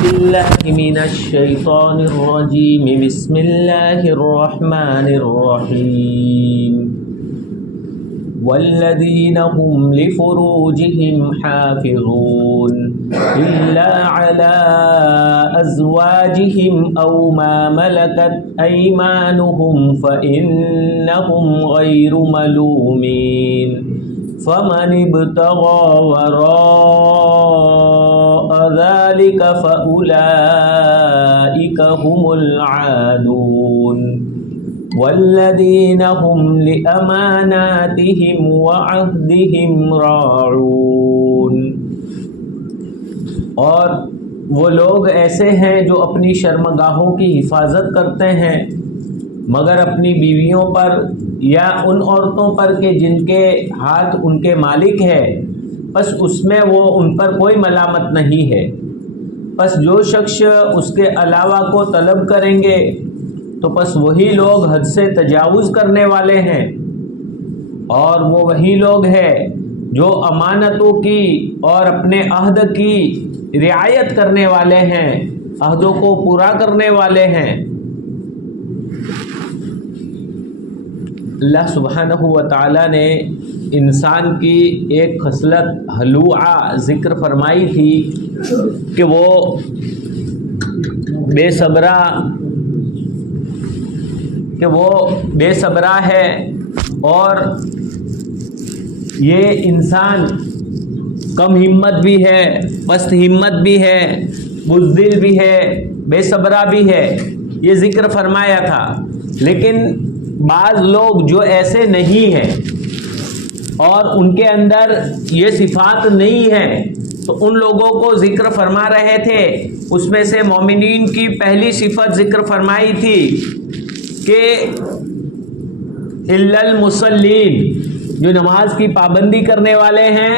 بالله من الشيطان الرجيم بسم الله الرحمن الرحيم والذين هم لفروجهم حافظون إلا على أزواجهم أو ما ملكت أيمانهم فإنهم غير ملومين فمن ابتغى وراء ذلك فأولئك هم العادون والذين هم لأماناتهم وعهدهم راعون. اور وہ لوگ ایسے ہیں جو اپنی شرمگاہوں کی حفاظت کرتے ہیں مگر اپنی بیویوں پر یا ان عورتوں پر کہ جن کے ہاتھ ان کے مالک ہے، بس اس میں وہ ان پر کوئی ملامت نہیں ہے. بس جو شخص اس کے علاوہ کو طلب کریں گے تو بس وہی لوگ حد سے تجاوز کرنے والے ہیں، اور وہ وہی لوگ ہیں جو امانتوں کی اور اپنے عہد کی رعایت کرنے والے ہیں، عہدوں کو پورا کرنے والے ہیں. اللہ سبحانہ و تعالیٰ نے انسان کی ایک خصلت ہلوعہ ذکر فرمائی تھی کہ وہ بے صبرا ہے، اور یہ انسان کم ہمت بھی ہے، پست ہمت بھی ہے، بزدل بھی ہے، بے صبرا بھی ہے، یہ ذکر فرمایا تھا. لیکن بعض لوگ جو ایسے نہیں ہیں اور ان کے اندر یہ صفات نہیں ہیں تو ان لوگوں کو ذکر فرما رہے تھے. اس میں سے مومنین کی پہلی صفت ذکر فرمائی تھی کہ الا المصلین، جو نماز کی پابندی کرنے والے ہیں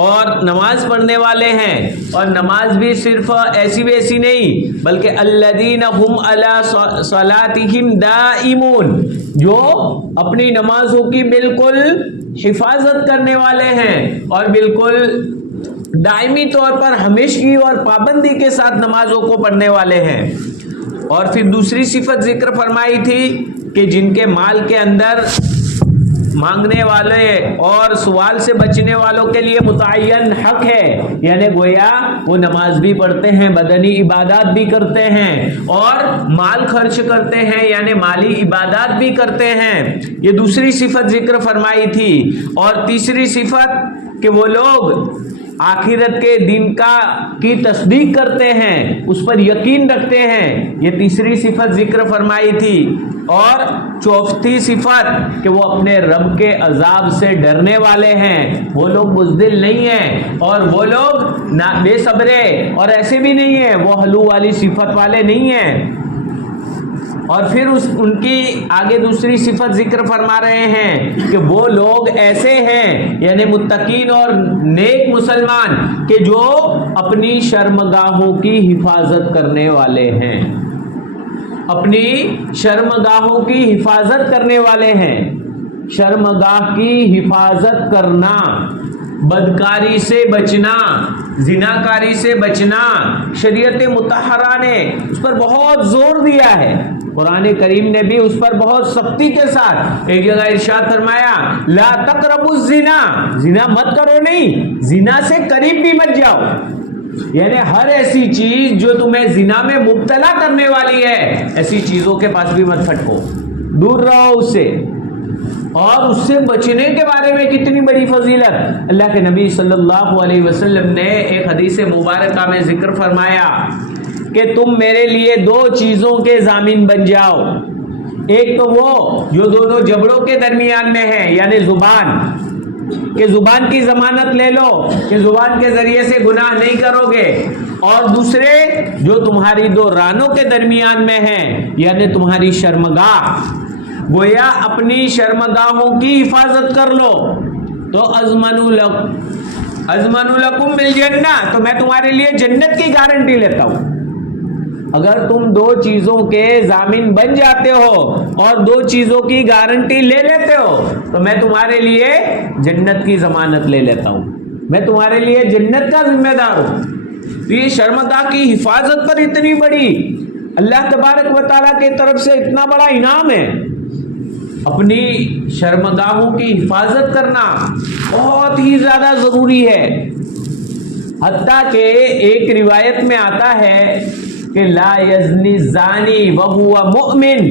اور نماز پڑھنے والے ہیں، اور نماز بھی صرف ایسی ویسی نہیں بلکہ الذین هم علی صلاتہم دائمون، جو اپنی نمازوں کی بالکل حفاظت کرنے والے ہیں اور بالکل دائمی طور پر ہمیشگی اور پابندی کے ساتھ نمازوں کو پڑھنے والے ہیں. اور پھر دوسری صفت ذکر فرمائی تھی کہ جن کے مال کے اندر مانگنے والے اور سوال سے بچنے والوں کے لیے متعین حق ہے، یعنی گویا وہ نماز بھی پڑھتے ہیں، بدنی عبادات بھی کرتے ہیں اور مال خرچ کرتے ہیں، یعنی مالی عبادات بھی کرتے ہیں. یہ دوسری صفت ذکر فرمائی تھی. اور تیسری صفت کہ وہ لوگ آخرت کے دن کی تصدیق کرتے ہیں، اس پر یقین رکھتے ہیں، یہ تیسری صفت ذکر فرمائی تھی. اور چوتھی صفت کہ وہ اپنے رب کے عذاب سے ڈرنے والے ہیں، وہ لوگ بزدل نہیں ہیں اور وہ لوگ بے صبرے اور ایسے بھی نہیں ہیں، وہ ہلو والی صفت والے نہیں ہیں. اور پھر ان کی آگے دوسری صفت ذکر فرما رہے ہیں کہ وہ لوگ ایسے ہیں، یعنی متقین اور نیک مسلمان، کہ جو اپنی شرمگاہوں کی حفاظت کرنے والے ہیں، اپنی شرمگاہوں کی حفاظت کرنے والے ہیں. شرمگاہ کی حفاظت کرنا، بدکاری سے بچنا، زناکاری سے بچنا، شریعت مطہرہ نے اس پر بہت زور دیا ہے. قرآن کریم نے بھی اس پر بہت سختی کے ساتھ ایک جگہ ارشاد فرمایا لا تقربوا الزنا، زنا مت کرو نہیں، زنا سے قریب بھی مت جاؤ. یعنی ہر ایسی چیز جو تمہیں زنا میں مبتلا کرنے والی ہے، ایسی چیزوں کے پاس بھی مت پھٹکو، دور رہو اس سے. اور اس سے بچنے کے بارے میں کتنی بڑی فضیلت اللہ کے نبی صلی اللہ علیہ وسلم نے ایک حدیث مبارکہ میں ذکر فرمایا کہ تم میرے لیے دو چیزوں کے ضامن بن جاؤ. ایک تو وہ جو دونوں جبڑوں کے درمیان میں ہے، یعنی زبان، کہ زبان کی ضمانت لے لو کہ زبان کے ذریعے سے گناہ نہیں کرو گے. اور دوسرے جو تمہاری دو رانوں کے درمیان میں ہیں، یعنی تمہاری شرمگاہ، گویا اپنی شرمگاہوں کی حفاظت کر لو. تو اضمن لکم بالجنہ، تو میں تمہارے لیے جنت کی گارنٹی لیتا ہوں. اگر تم دو چیزوں کے ضامن بن جاتے ہو اور دو چیزوں کی گارنٹی لے لیتے ہو تو میں تمہارے لیے جنت کی ضمانت لے لیتا ہوں، میں تمہارے لیے جنت کا ذمہ دار ہوں. تو یہ شرمگاہ کی حفاظت پر اتنی بڑی اللہ تبارک و تعالیٰ کی طرف سے اتنا بڑا انعام ہے. اپنی شرمگاہوں کی حفاظت کرنا بہت ہی زیادہ ضروری ہے. حتیٰ کہ ایک روایت میں آتا ہے کہ لا یزنی الزانی وہو مؤمن،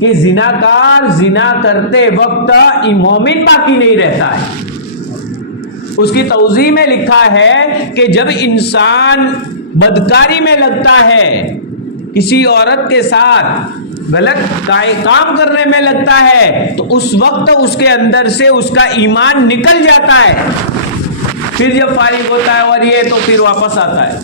کہ زناکار زنا کرتے وقت مومن باقی نہیں رہتا ہے. اس کی توضیح میں لکھا ہے کہ جب انسان بدکاری میں لگتا ہے، کسی عورت کے ساتھ غلط کام کرنے میں لگتا ہے، تو اس وقت اس کے اندر سے اس کا ایمان نکل جاتا ہے. پھر جب فارغ ہوتا ہے اور یہ تو پھر واپس آتا ہے.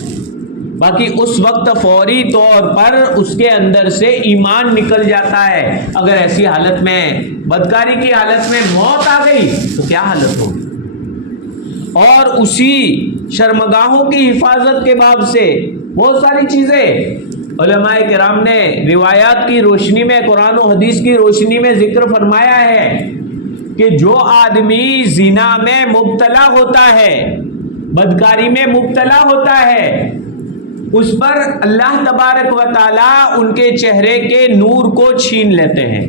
باقی اس وقت فوری طور پر اس کے اندر سے ایمان نکل جاتا ہے. اگر ایسی حالت میں، بدکاری کی حالت میں موت آ گئی تو کیا حالت ہوگی. اور اسی شرمگاہوں کی حفاظت کے باب سے بہت ساری چیزیں علماء کرام نے روایات کی روشنی میں، قرآن و حدیث کی روشنی میں ذکر فرمایا ہے کہ جو آدمی زنا میں مبتلا ہوتا ہے، بدکاری میں مبتلا ہوتا ہے، اس پر اللہ تبارک و تعالیٰ ان کے چہرے کے نور کو چھین لیتے ہیں.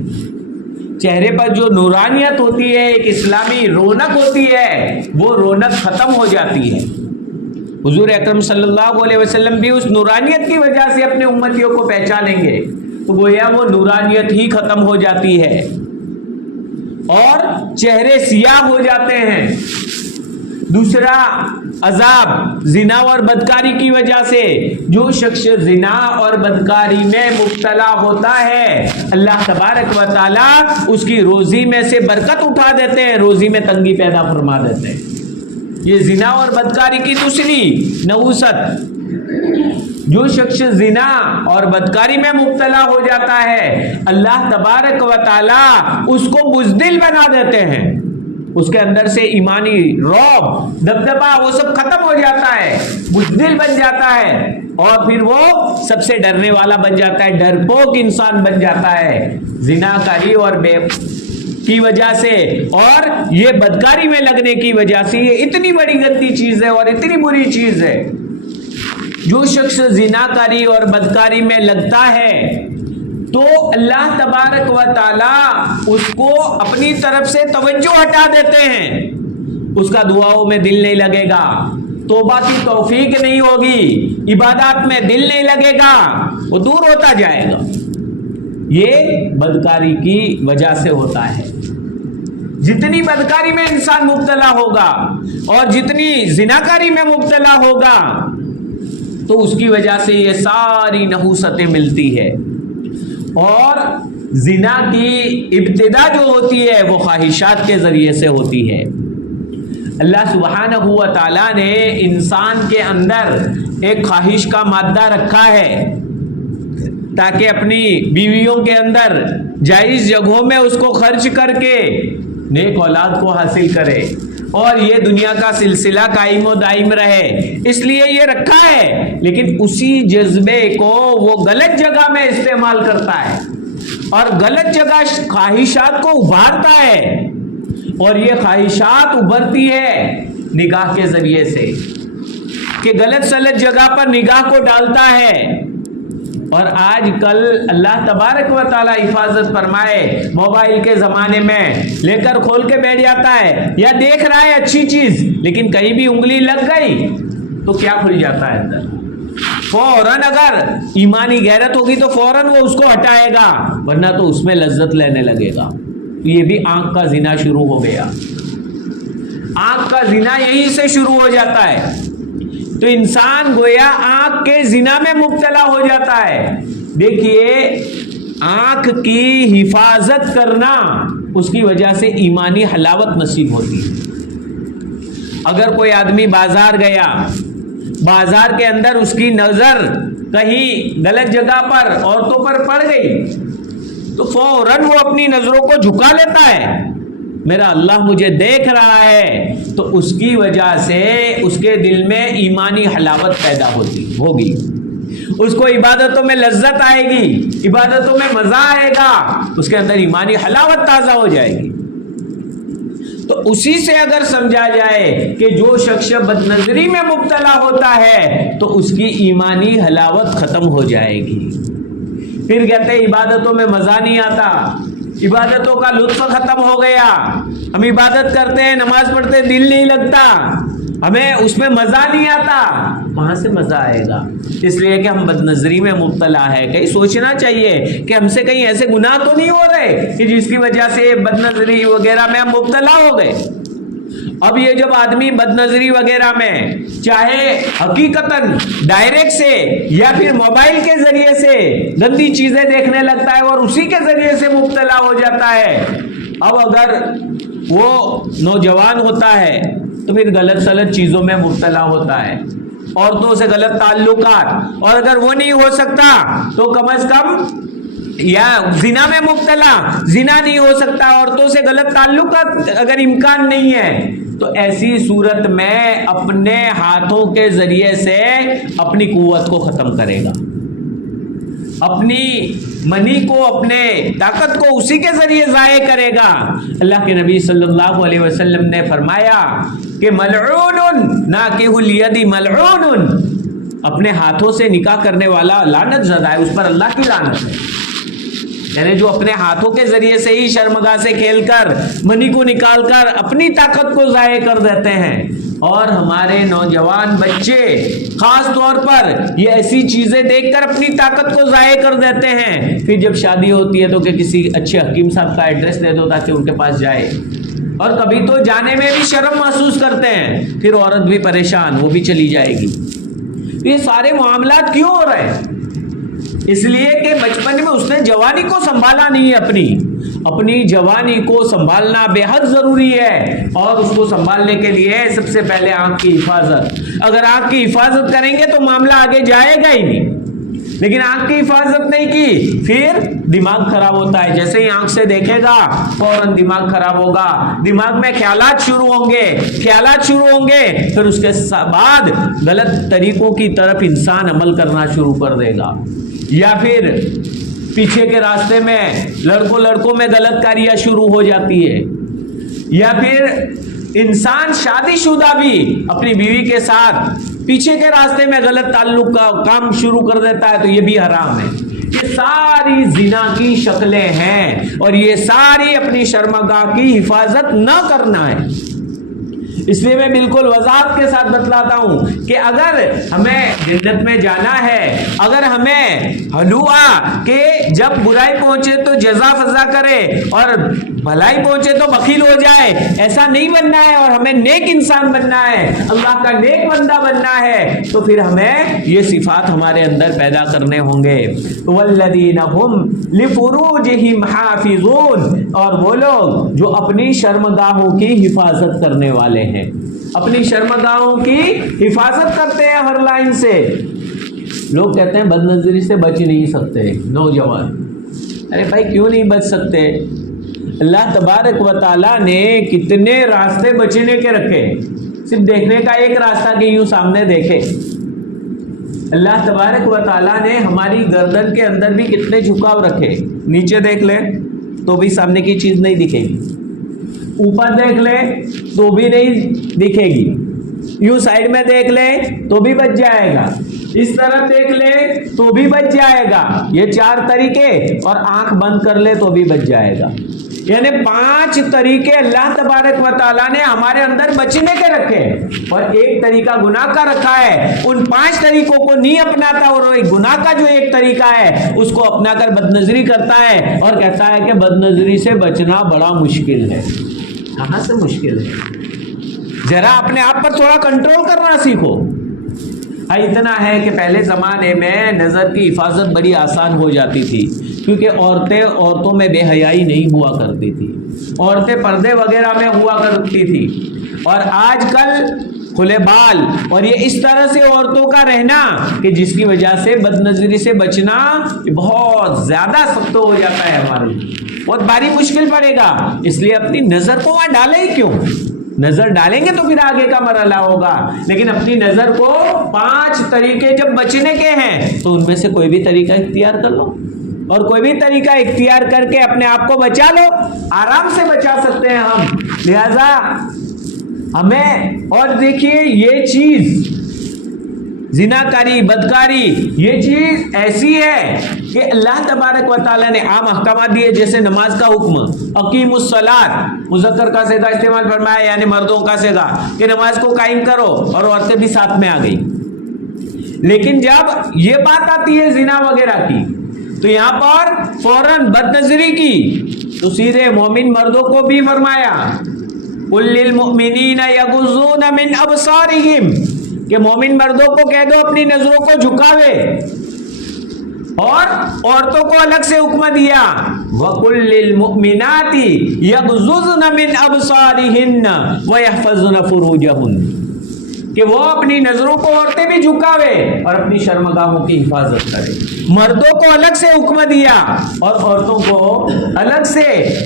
چہرے پر جو نورانیت ہوتی ہے، ایک اسلامی رونق ہوتی ہے، وہ رونق ختم ہو جاتی ہے. حضور اکرم صلی اللہ علیہ وسلم بھی اس نورانیت کی وجہ سے اپنے امتیوں کو پہچانیں گے تو گویا وہ نورانیت ہی ختم ہو جاتی ہے اور چہرے سیاہ ہو جاتے ہیں. دوسرا عذاب زنا اور بدکاری کی وجہ سے، جو شخص زنا اور بدکاری میں مبتلا ہوتا ہے، اللہ تبارک و تعالیٰ اس کی روزی میں سے برکت اٹھا دیتے ہیں، روزی میں تنگی پیدا فرما دیتے ہیں. یہ زنا اور بدکاری کی دوسری نحوست. جو شخص زنا اور بدکاری میں مبتلا ہو جاتا ہے، اللہ تبارک و تعالیٰ اس کو بزدل بنا دیتے ہیں. اس کے اندر سے ایمانی رعب، دبدبا، وہ سب ختم ہو جاتا ہے، بزدل بن جاتا ہے اور پھر وہ سب سے ڈرنے والا بن جاتا ہے، ڈرپوک انسان بن جاتا ہے زنا کاری اور بے کی وجہ سے. اور یہ بدکاری میں لگنے کی وجہ سے یہ اتنی بڑی گندی چیز ہے اور اتنی بری چیز ہے. جو شخص زنا کاری اور بدکاری میں لگتا ہے تو اللہ تبارک و تعالیٰ اس کو اپنی طرف سے توجہ ہٹا دیتے ہیں. اس کا دعاؤں میں دل نہیں لگے گا، توبہ کی توفیق نہیں ہوگی، عبادات میں دل نہیں لگے گا، وہ دور ہوتا جائے گا. یہ بدکاری کی وجہ سے ہوتا ہے. جتنی بدکاری میں انسان مبتلا ہوگا اور جتنی زناکاری میں مبتلا ہوگا تو اس کی وجہ سے یہ ساری نحوستیں ملتی ہے. اور زنا کی ابتدا جو ہوتی ہے وہ خواہشات کے ذریعے سے ہوتی ہے. اللہ سبحانہ و تعالیٰ نے انسان کے اندر ایک خواہش کا مادہ رکھا ہے تاکہ اپنی بیویوں کے اندر جائز جگہوں میں اس کو خرچ کر کے نیک اولاد کو حاصل کرے اور یہ دنیا کا سلسلہ قائم و دائم رہے. اس لیے یہ رکھا ہے، لیکن اسی جذبے کو وہ غلط جگہ میں استعمال کرتا ہے اور غلط جگہ خواہشات کو ابھارتا ہے. اور یہ خواہشات ابھرتی ہے نگاہ کے ذریعے سے کہ غلط سلط جگہ پر نگاہ کو ڈالتا ہے. اور آج کل اللہ تبارک و تعالیٰ حفاظت فرمائے، موبائل کے زمانے میں لے کر کھول کے بیٹھ جاتا ہے یا دیکھ رہا ہے اچھی چیز، لیکن کہیں بھی انگلی لگ گئی تو کیا کھل جاتا ہے اندر. فوراً اگر ایمانی غیرت ہوگی تو فوراً وہ اس کو ہٹائے گا، ورنہ تو اس میں لذت لینے لگے گا. یہ بھی آنکھ کا زنا شروع ہو گیا. آنکھ کا زنا یہیں سے شروع ہو جاتا ہے. تو انسان گویا آنکھ کے زنا میں مبتلا ہو جاتا ہے. دیکھیے، آنکھ کی حفاظت کرنا اس کی وجہ سے ایمانی حلاوت نصیب ہوتی ہے. اگر کوئی آدمی بازار گیا، بازار کے اندر اس کی نظر کہیں غلط جگہ پر عورتوں پر پڑ گئی تو فوراً وہ اپنی نظروں کو جھکا لیتا ہے، میرا اللہ مجھے دیکھ رہا ہے. تو اس کی وجہ سے اس کے دل میں ایمانی حلاوت پیدا ہوگی. اس کو عبادتوں میں لذت آئے گی، عبادتوں میں مزہ آئے گا، اس کے اندر ایمانی حلاوت تازہ ہو جائے گی. تو اسی سے اگر سمجھا جائے کہ جو شخص بد نظری میں مبتلا ہوتا ہے تو اس کی ایمانی حلاوت ختم ہو جائے گی. پھر کہتے ہیں عبادتوں میں مزہ نہیں آتا، عبادتوں کا لطف ختم ہو گیا. ہم عبادت کرتے ہیں، نماز پڑھتے ہیں، دل نہیں لگتا، ہمیں اس میں مزہ نہیں آتا. کہاں سے مزہ آئے گا؟ اس لیے کہ ہم بد نظری میں مبتلا ہے. کہیں سوچنا چاہیے کہ ہم سے کہیں ایسے گناہ تو نہیں ہو رہے کہ جس کی وجہ سے بد نظری وغیرہ میں ہم مبتلا ہو گئے. اب یہ جب آدمی بد نظری وغیرہ میں چاہے حقیقتاً ڈائریکٹ سے یا پھر موبائل کے ذریعے سے گندی چیزیں دیکھنے لگتا ہے اور اسی کے ذریعے سے مبتلا ہو جاتا ہے. اب اگر وہ نوجوان ہوتا ہے تو پھر غلط سلط چیزوں میں مبتلا ہوتا ہے، عورتوں سے غلط تعلقات، اور اگر وہ نہیں ہو سکتا تو کم از کم یا زنا میں مبتلا، زنا نہیں ہو سکتا، عورتوں سے غلط تعلقات اگر امکان نہیں ہے، تو ایسی صورت میں اپنے ہاتھوں کے ذریعے سے اپنی قوت کو ختم کرے گا، اپنی منی کو، اپنے طاقت کو اسی کے ذریعے ضائع کرے گا. اللہ کے نبی صلی اللہ علیہ وسلم نے فرمایا کہ ملعون ناکح الید ملعون، اپنے ہاتھوں سے نکاح کرنے والا لعنت زدہ ہے، اس پر اللہ کی لعنت ہے. یعنی جو اپنے ہاتھوں کے ذریعے سے ہی شرمگاہ سے کھیل کر منی کو نکال کر اپنی طاقت کو ضائع کر دیتے ہیں. اور ہمارے نوجوان بچے خاص طور پر یہ ایسی چیزیں دیکھ کر اپنی طاقت کو ضائع کر دیتے ہیں. پھر جب شادی ہوتی ہے تو کہ کسی اچھے حکیم صاحب کا ایڈریس دے دو تاکہ ان کے پاس جائے، اور کبھی تو جانے میں بھی شرم محسوس کرتے ہیں، پھر عورت بھی پریشان، وہ بھی چلی جائے گی. یہ سارے معاملات کیوں ہو رہے ہیں؟ اس لیے کہ بچپن میں اس نے جوانی کو سنبھالا نہیں ہے. اپنی جوانی کو سنبھالنا بے حد ضروری ہے، اور اس کو سنبھالنے کے لیے سب سے پہلے آنکھ کی حفاظت. اگر آنکھ کی حفاظت کریں گے تو معاملہ آگے جائے گا ہی نہیں، لیکن آنکھ کی حفاظت نہیں کی پھر دماغ خراب ہوتا ہے. جیسے ہی آنکھ سے دیکھے گا فوراً دماغ خراب ہوگا، دماغ میں خیالات شروع ہوں گے، پھر اس کے بعد غلط طریقوں کی طرف انسان عمل کرنا شروع کر دے گا، یا پھر پیچھے کے راستے میں لڑکوں میں غلط کاریاں شروع ہو جاتی ہے، یا پھر انسان شادی شدہ بھی اپنی بیوی کے ساتھ پیچھے کے راستے میں غلط تعلق کا کام شروع کر دیتا ہے، تو یہ بھی حرام ہے. یہ ساری زنا کی شکلیں ہیں، اور یہ ساری اپنی شرمگاہ کی حفاظت نہ کرنا ہے. اس لیے میں بالکل وضاحت کے ساتھ بتلاتا ہوں کہ اگر ہمیں جنت میں جانا ہے، اگر ہمیں حلوا کہ جب برائی پہنچے تو جزا فضا کرے اور بھلائی پہنچے تو بخیل ہو جائے، ایسا نہیں بننا ہے، اور ہمیں نیک انسان بننا ہے، اللہ کا نیک بندہ بننا ہے، تو پھر ہمیں یہ صفات ہمارے اندر پیدا کرنے ہوں گے. والذین هم لفروجہم حافظون، اور وہ لوگ جو اپنی شرمگاہوں کی حفاظت کرنے والے ہیں، اپنی شرمگاہوں کی حفاظت کرتے ہیں ہر لائن سے. لوگ کہتے ہیں بد نظری سے بچ نہیں سکتے نوجوان. ارے بھائی کیوں نہیں بچ سکتے؟ اللہ تبارک و تعالیٰ نے کتنے راستے بچنے کے رکھے، صرف دیکھنے کا ایک راستہ کہ یوں سامنے دیکھے. اللہ تبارک و تعالیٰ نے ہماری گردن کے اندر بھی کتنے جھکاؤ رکھے. نیچے دیکھ لے تو بھی سامنے کی چیز نہیں دکھے گی، اوپر دیکھ لے تو بھی نہیں دکھے گی، یوں سائڈ میں دیکھ لے تو بھی بچ جائے گا، اس طرف دیکھ لے تو بھی بچ جائے گا. یہ 4 طریقے، اور آنکھ بند کر لے تو بھی بچ جائے گا. یعنی 5 طریقے اللہ تبارک و تعالیٰ نے ہمارے اندر بچنے کے رکھے، اور ایک طریقہ گناہ کا رکھا ہے. ان 5 طریقوں کو نہیں اپناتا، اور گناہ کا جو ایک طریقہ ہے اس کو اپنا کر بد نظری کرتا ہے، اور کہتا ہے کہ بد نظری سے بچنا بڑا مشکل ہے. کہاں سے مشکل ہے؟ ذرا اپنے آپ پر تھوڑا کنٹرول کرنا سیکھو. اتنا ہے کہ پہلے زمانے میں نظر کی حفاظت بڑی آسان ہو جاتی تھی، کیونکہ عورتوں میں بے حیائی نہیں ہوا کرتی تھی، عورتیں پردے وغیرہ میں ہوا کرتی تھی. اور آج کل کھلے بال اور یہ اس طرح سے عورتوں کا رہنا کہ جس کی وجہ سے بد نظری سے بچنا بہت زیادہ سخت ہو جاتا ہے، ہمارے لیے بہت بھاری مشکل پڑے گا. اس لیے اپنی نظر کو وہاں ڈالیں ہی کیوں؟ نظر ڈالیں گے تو پھر آگے کا مرحلہ ہوگا، لیکن اپنی نظر کو 5 طریقے جب بچنے کے ہیں تو ان میں سے کوئی بھی طریقہ اختیار کر لو. اور کوئی بھی طریقہ اختیار کر کے اپنے آپ کو بچا لو, آرام سے بچا سکتے ہیں ہم. لہذا ہمیں, اور دیکھیے یہ چیز زناکاری, بدکاری, یہ چیز ایسی ہے کہ اللہ تبارک و تعالیٰ نے عام احکامات دیے, جیسے نماز کا حکم, اقیم الصلاۃ, مذکر کا صیغہ استعمال فرمایا, یعنی مردوں کا صیغہ, کہ نماز کو قائم کرو, اور عورتیں بھی ساتھ میں آ گئی. لیکن جب یہ بات آتی ہے زنا وغیرہ کی, تو یہاں پر فوراً بد نظری کی, تو سیدھے مومن مردوں کو بھی فرمایا قُل لِّلْمُؤْمِنِينَ يَغُضُّونَ مِنْ أَبْصَارِهِمْ, کہ مومن مردوں کو کہہ دو اپنی نظروں کو جھکاوے. اور عورتوں کو الگ سے حکم دیا وَقُل لِّلْمُؤْمِنَاتِ يَغْضُضْنَ مِنْ أَبْصَارِهِنَّ وَيَحْفَظْنَ فُرُوجَهُنَّ, کہ وہ اپنی نظروں کو عورتیں بھی جھکاوے اور اپنی شرمگاہوں کی حفاظت کرے. مردوں کو الگ سے حکم دیا اور عورتوں کو الگ سے,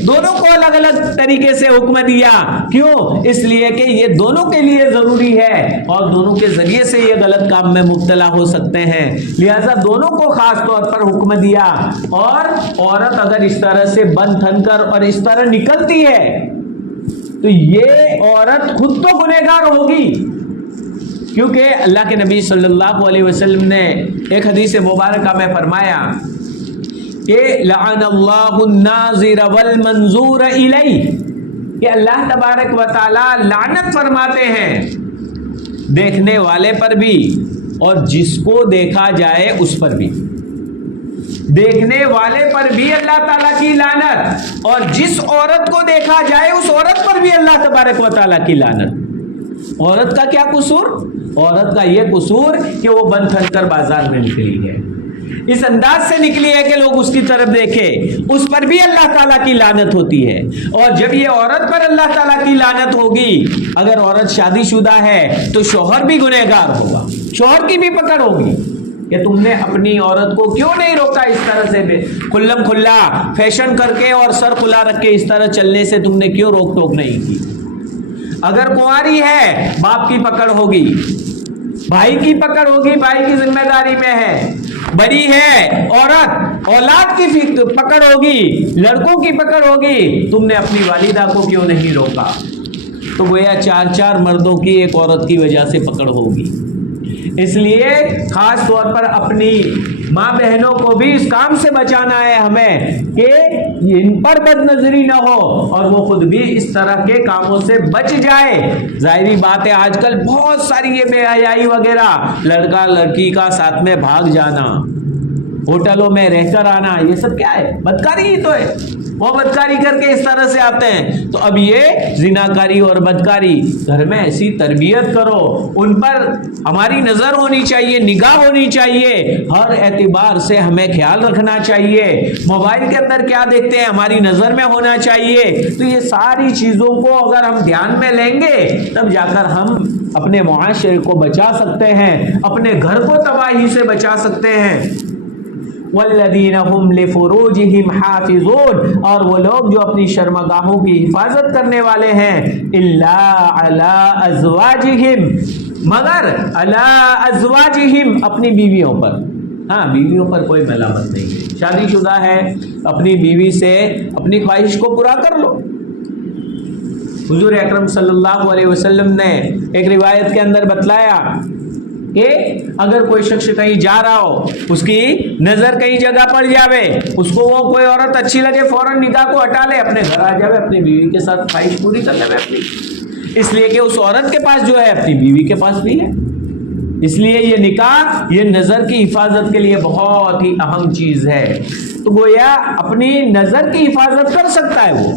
دونوں کو الگ الگ طریقے سے حکم دیا. کیوں؟ اس لیے کہ یہ دونوں کے لیے ضروری ہے اور دونوں کے ذریعے سے یہ غلط کام میں مبتلا ہو سکتے ہیں. لہذا دونوں کو خاص طور پر حکم دیا. اور عورت اگر اس طرح سے بن تھن کر اور اس طرح نکلتی ہے تو یہ عورت خود تو گنہگار ہوگی, کیونکہ اللہ کے نبی صلی اللہ علیہ وسلم نے ایک حدیث مبارکہ میں فرمایا کہ لعن اللہ الناظر والمنظور الیہ, کہ اللہ تبارک و تعالی لعنت فرماتے ہیں دیکھنے والے پر بھی اور جس کو دیکھا جائے اس پر بھی. دیکھنے والے پر بھی اللہ تعالیٰ کی لعنت, اور جس عورت کو دیکھا جائے اس عورت پر بھی اللہ تبارک و تعالیٰ کی لعنت. عورت کا کیا قصور؟ عورت کا یہ قصور کہ وہ بن تھن کر بازار میں نکلی ہے, اس انداز سے نکلی ہے کہ لوگ اس کی طرف دیکھیں, اس پر بھی اللہ تعالیٰ کی لعنت ہوتی ہے. اور جب یہ عورت پر اللہ تعالیٰ کی لعنت ہوگی, اگر عورت شادی شدہ ہے تو شوہر بھی گنہگار ہوگا, شوہر کی بھی پکڑ ہوگی کہ تم نے اپنی عورت کو کیوں نہیں روکا اس طرح سے کھلم کھلا فیشن کر کے اور سر کھلا رکھ کے اس طرح چلنے سے تم نے کیوں روک ٹوک نہیں کی. اگر کنواری ہے باپ کی پکڑ ہوگی, بھائی کی پکڑ ہوگی, بھائی کی ذمہ داری میں ہے. بڑی ہے عورت, اولاد کی پکڑ ہوگی, لڑکوں کی پکڑ ہوگی, تم نے اپنی والدہ کو کیوں نہیں روکا. تو گویا چار چار مردوں کی ایک عورت کی وجہ سے پکڑ ہوگی. اس لیے خاص طور پر اپنی ماں بہنوں کو بھی اس کام سے بچانا ہے ہمیں کہ ان پر بد نظری نہ ہو اور وہ خود بھی اس طرح کے کاموں سے بچ جائے. ظاہری بات ہے آج کل بہت ساری یہ بے حیائی وغیرہ, لڑکا لڑکی کا ساتھ میں بھاگ جانا, ہوٹلوں میں رہ کر آنا, یہ سب کیا ہے؟ بدکاری ہی تو ہے. وہ بدکاری کر کے اس طرح سے آتے ہیں. تو اب یہ زناکاری اور بدکاری, گھر میں ایسی تربیت کرو, ان پر ہماری نظر ہونی چاہیے, نگاہ ہونی چاہیے, ہر اعتبار سے ہمیں خیال رکھنا چاہیے. موبائل کے اندر کیا دیکھتے ہیں ہماری نظر میں ہونا چاہیے. تو یہ ساری چیزوں کو اگر ہم دھیان میں لیں گے تب جا کر ہم اپنے معاشرے کو بچا سکتے ہیں, اپنے گھر کو تباہی سے بچا سکتے ہیں. والذین هم لفروجہم حافظون, اور وہ لوگ جو اپنی شرمگاہوں کی حفاظت کرنے والے ہیں, الا علی ازواجہم, مگر علی ازواجہم, اپنی بیویوں پر. ہاں, بیویوں پر کوئی ملامت نہیں ہے, شادی شدہ ہے, اپنی بیوی سے اپنی خواہش کو پورا کر لو. حضور اکرم صلی اللہ علیہ وسلم نے ایک روایت کے اندر بتلایا کہ اگر کوئی شخص کہیں جا رہا ہو, اس کی نظر کہیں جگہ پڑ جاوے, اس کو وہ کوئی عورت اچھی لگے, فوراً نگاہ کو ہٹا لے, اپنے گھر آ جاوے, اپنی بیوی کے ساتھ خواہش پوری کر لے اپنی, اس لیے کہ اس عورت کے پاس جو ہے اپنی بیوی کے پاس بھی ہے. اس لیے یہ نکاح یہ نظر کی حفاظت کے لیے بہت ہی اہم چیز ہے. تو گویا اپنی نظر کی حفاظت کر سکتا ہے وہ.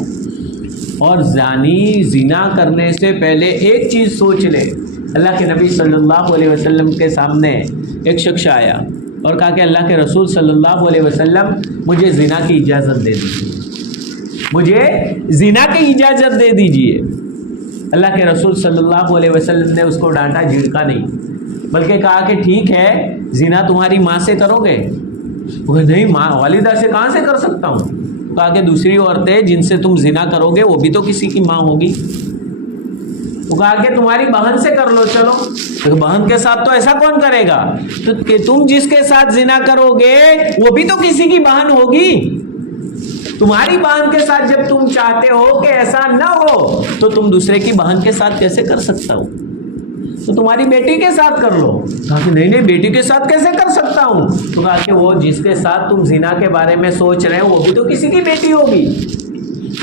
اور زانی زنا کرنے سے پہلے ایک چیز سوچ لے. اللہ کے نبی صلی اللہ علیہ وسلم کے سامنے ایک شخص آیا اور کہا کہ اللہ کے رسول صلی اللہ علیہ وسلم مجھے زنا کی اجازت دے دیجیے, مجھے زنا کی اجازت دے دیجیے. اللہ کے رسول صلی اللہ علیہ وسلم نے اس کو ڈانٹا, جھڑکا نہیں, بلکہ کہا کہ ٹھیک ہے زنا تمہاری ماں سے کرو گے؟ وہ نہیں, ماں والدہ سے کہاں سے کر سکتا ہوں. کہا کہ دوسری عورتیں جن سے تم زنا کرو گے وہ بھی تو کسی کی ماں ہوگی. وہ کہا کہ تمہاری بہن سے کر لو چلو. تو بہن کے ساتھ تو ایسا کون کرے گا؟ تو کہ تم جس کے ساتھ زنا کرو گے وہ بھی تو کسی کی بہن ہوگی. تمہاری بہن کے ساتھ جب تم چاہتے ہو کہ ایسا نہ ہو تو تم دوسرے کی بہن کے ساتھ کیسے کر سکتا ہو؟ تو تمہاری بیٹی کے ساتھ کر لو. کہا کہ نہیں بیٹی کے ساتھ کیسے کر سکتا ہوں؟ تو کہا کہ وہ جس کے ساتھ تم زنا کے بارے میں سوچ رہے ہو وہ بھی تو کسی کی بیٹی ہوگی،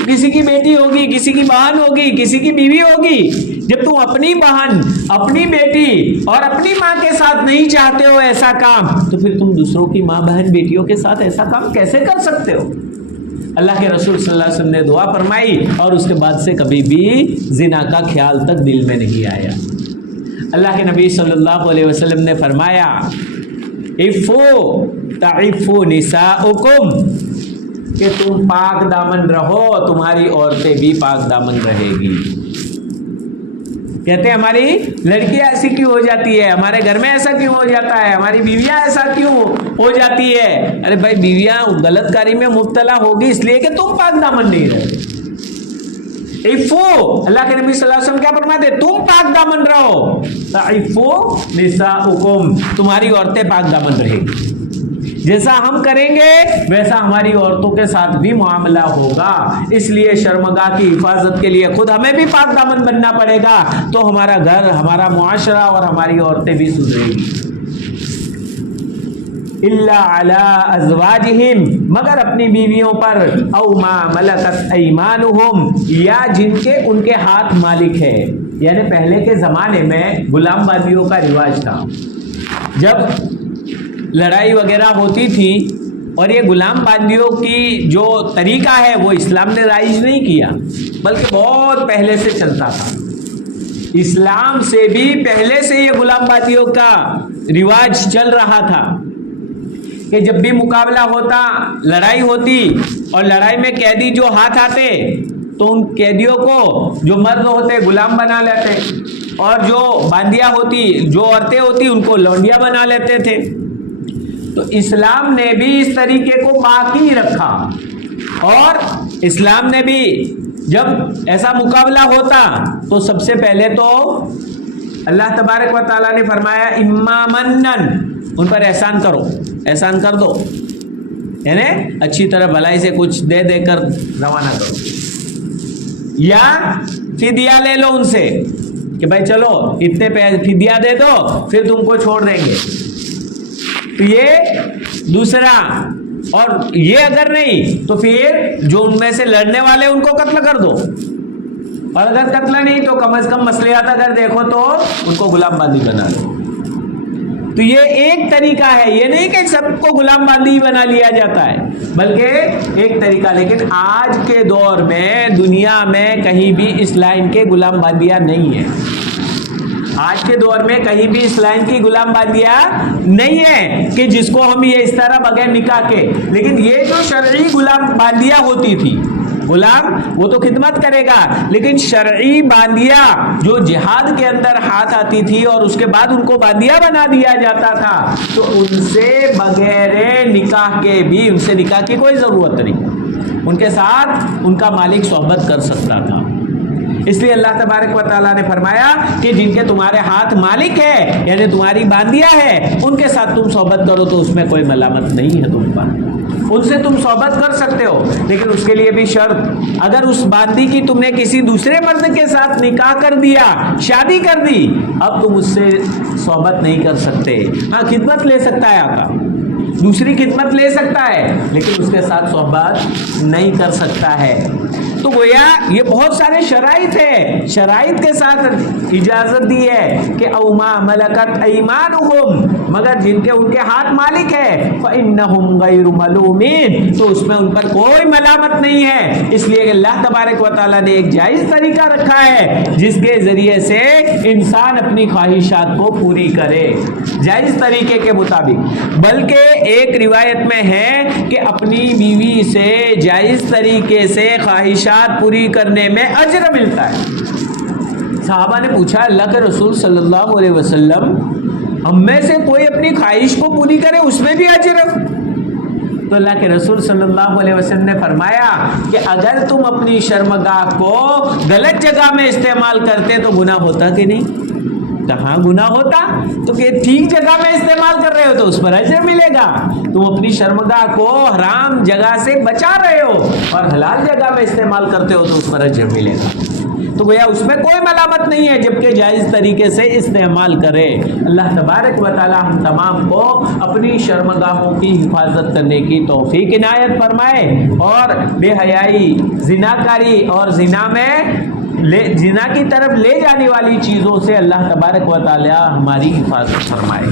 کسی کی بیٹی ہوگی، کسی کی بہن ہوگی، کسی کی بیوی ہوگی. جب تم اپنی بہن، اپنی بیٹی اور اپنی ماں کے ساتھ نہیں چاہتے ہو ایسا کام، تو پھر تم دوسروں کی ماں بہن بیٹیوں کے ساتھ ایسا کام کیسے کر سکتے ہو؟ اللہ کے رسول صلی اللہ علیہ وسلم نے دعا فرمائی اور اس کے بعد سے کبھی بھی زنا کا خیال تک دل میں نہیں آیا. اللہ کے نبی صلی اللہ علیہ وسلم نے فرمایا عفو تعفو نساؤکم، کہ تم پاک دامن رہو تمہاری عورتیں بھی پاک دامن رہے گی. کہتے ہیں ہماری لڑکیاں ایسی کیوں ہو جاتی ہے، ہمارے گھر میں ایسا کیوں ہو جاتا ہے، ہماری بیویاں ایسا کیوں ہو جاتی ہے؟ ارے بھائی بیویاں غلط کاری میں مبتلا ہوگی اس لیے کہ تم پاک دامن نہیں رہتے. عفو، اللہ کے نبی صلی اللہ علیہ وسلم کیا فرماتے؟ تم پاک دامن رہو. تعفو نساؤکم، تمہاری عورتیں پاک دامن رہے گی. جیسا ہم کریں گے ویسا ہماری عورتوں کے ساتھ بھی معاملہ ہوگا. اس لیے شرمگاہ کی حفاظت کے لیے خود ہمیں بھی پاک دامن بننا پڑے گا تو ہمارا گھر، ہمارا معاشرہ اور ہماری عورتیں بھی سدھرے گی. الا علی ازواجہم، مگر اپنی بیویوں پر، او ما ملکت ایمانہم، یا جن کے ان کے ہاتھ مالک ہے. یعنی پہلے کے زمانے میں غلام بازیوں کا رواج تھا. جب لڑائی وغیرہ ہوتی تھی اور یہ غلام بندیوں کی جو طریقہ ہے وہ اسلام نے رائج نہیں کیا بلکہ بہت پہلے سے چلتا تھا. اسلام سے بھی پہلے سے یہ غلام بندیوں کا رواج چل رہا تھا کہ جب بھی مقابلہ ہوتا، لڑائی ہوتی اور لڑائی میں قیدی جو ہاتھ آتے تو ان قیدیوں کو جو مرد ہوتے غلام بنا لیتے اور جو باندیاں ہوتی، جو عورتیں ہوتی ان کو لونڈیاں بنا لیتے تھے. تو اسلام نے بھی اس طریقے کو باقی رکھا اور اسلام نے بھی جب ایسا مقابلہ ہوتا تو سب سے پہلے تو اللہ تبارک و تعالیٰ نے فرمایا اما منن، ان پر احسان کرو، احسان کر دو، یعنی اچھی طرح بھلائی سے کچھ دے دے کر روانہ کرو، یا فدیہ لے لو ان سے کہ بھائی چلو اتنے فدیہ دے دو پھر تم کو چھوڑ دیں گے. تو یہ دوسرا. اور یہ اگر نہیں تو پھر جو ان میں سے لڑنے والے ان کو قتل کر دو، اور اگر قتل نہیں تو کم از کم مصلحت اگر دیکھو تو ان کو غلام باندھی بنا دو. تو یہ ایک طریقہ ہے، یہ نہیں کہ سب کو غلام باندھی بنا لیا جاتا ہے بلکہ ایک طریقہ. لیکن آج کے دور میں دنیا میں کہیں بھی اس لائن کے غلام باندیاں نہیں ہیں. آج کے دور میں کہیں بھی اس لائن کی غلام باندیاں نہیں ہے کہ جس کو ہم یہ اس طرح بغیر نکاح کے. لیکن یہ جو شرعی غلام باندیاں ہوتی تھی، غلام وہ تو خدمت کرے گا لیکن شرعی باندیاں جو جہاد کے اندر ہاتھ آتی تھی اور اس کے بعد ان کو باندیاں بنا دیا جاتا تھا تو ان سے بغیر نکاح کے بھی، ان سے نکاح کی کوئی ضرورت نہیں، ان کے ساتھ ان کا مالک صحبت کر سکتا تھا. اس لیے اللہ تبارک و تعالیٰ نے فرمایا کہ جن کے تمہارے ہاتھ مالک ہے یعنی تمہاری باندیاں ہے ان کے ساتھ تم صحبت کرو تو اس میں کوئی ملامت نہیں ہے تم پر، ان سے تم صحبت کر سکتے ہو. لیکن اس کے لیے بھی شرط، اگر اس باندی کی تم نے کسی دوسرے مرد کے ساتھ نکاح کر دیا، شادی کر دی، اب تم اس سے صحبت نہیں کر سکتے. ہاں خدمت لے سکتا ہے آقا، دوسری خدمت لے سکتا ہے لیکن اس کے ساتھ صحبت نہیں کر سکتا ہے. تو گویا یہ بہت سارے شرائط ہیں، شرائط کے ساتھ اجازت دی ہے کہ او ما ملکت ایمانہم، مگر جن کے ان کے ہاتھ مالک ہے فإنہم غیر ملومین، تو اس میں ان پر کوئی ملامت نہیں ہے. اس لیے کہ اللہ تبارک و تعالیٰ نے ایک جائز طریقہ رکھا ہے جس کے ذریعے سے انسان اپنی خواہشات کو پوری کرے جائز طریقے کے مطابق. بلکہ ایک روایت میں ہے کہ اپنی بیوی سے جائز طریقے سے خواہشات پوری کرنے میں اجر ملتا ہے. صحابہ نے پوچھا اللہ کے رسول صلی اللہ علیہ وسلم، ہم میں سے کوئی اپنی خواہش کو پوری کرے اس میں بھی اجر؟ تو اللہ کے رسول صلی اللہ علیہ وسلم نے فرمایا کہ اگر تم اپنی شرمگاہ کو غلط جگہ میں استعمال کرتے تو گناہ ہوتا کہ نہیں؟ کہاں گناہ ہوتا؟ تو کہ ٹھیک جگہ میں استعمال کر رہے ہو تو اس پر اجر ملے گا. تم اپنی شرمگاہ کو حرام جگہ سے بچا رہے ہو اور حلال جگہ میں استعمال کرتے ہو تو اس پر اجر ملے گا. تو گویا اس میں کوئی ملامت نہیں ہے جبکہ جائز طریقے سے استعمال کرے. اللہ تبارک و تعالی ہم تمام کو اپنی شرمگاہوں کی حفاظت کرنے کی توفیق عنایت فرمائے اور بے حیائی، زناکاری اور زنا کی طرف لے جانے والی چیزوں سے اللہ تبارک و تعالی ہماری حفاظت فرمائے.